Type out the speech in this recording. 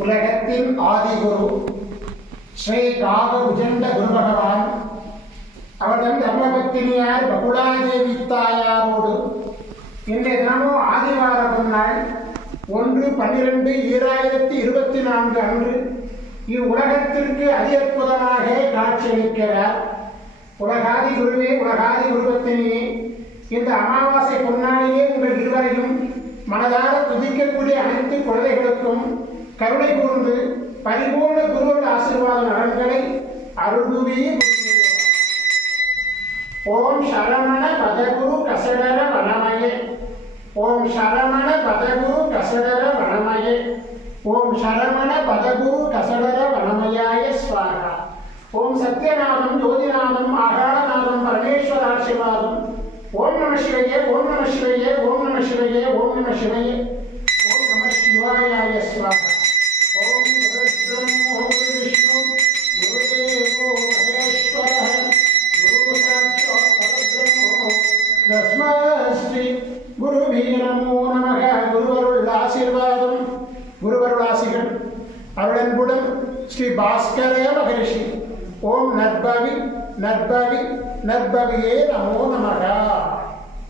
உலகத்தின் ஆதிகுரு ஸ்ரீ காகபுஜண்ட குரு பகவான் அவர்தம் தர்மபத்தினியார் பகுலாதேவி தாயாரோடு இன்றைய தினமும் ஆதிவார பொன்னாள் 1/12/2024 அன்று இவ்வுலகத்திற்கு அதிஅற்புதமாக காட்சியளிக்கிறார். உலகாதி குருவே, உலகாதி குருபத்தினியே, இந்த அமாவாசை பொன்னாளிலே உங்கள் இருவரையும் மனதார துதிக்கக்கூடிய அனைத்து குழந்தைகளுக்கும் கருணை கூர்ந்து பரிபூர்ண குருவருள் ஆசீர்வாத நலன்களை அருள்குவியே. ஓம் சரவண பதகுரு கசடர வனமயே, ஓம் சரவண பதகுரு கசடர வனமயே, ஓம் சரவண பதகுரு கசடர வனமயாய ஸ்வாகா. ஓம் சத்யநாதம் ஜோதிநாதம் ஆகாரநாதம் பரமேஸ்வராசிர்வாதம். ஓம் நம சிவையே, ஓம் நம சிவையே, ஓம் நம சிவையே, ஓம் நம சிவையே, ஓம் நம சிவாயாய ஸ்வாகா. ஓம் குருப்ரம்மோ விஷ்ணு குருதேவோ மகேஸ்வரः குரு சாட்சாத் பரபிரம்மோ தஸ்மை ஸ்ரீ குருவே நமோ நமः. குருவருள் ஆசீர்வாதம், குருவருள் ஆசிகள் அருளன்புடன் ஸ்ரீ பாஸ்கர மகரிஷி. ஓம் நற்பவி நற்பவி நற்பவியே நமோ நமः.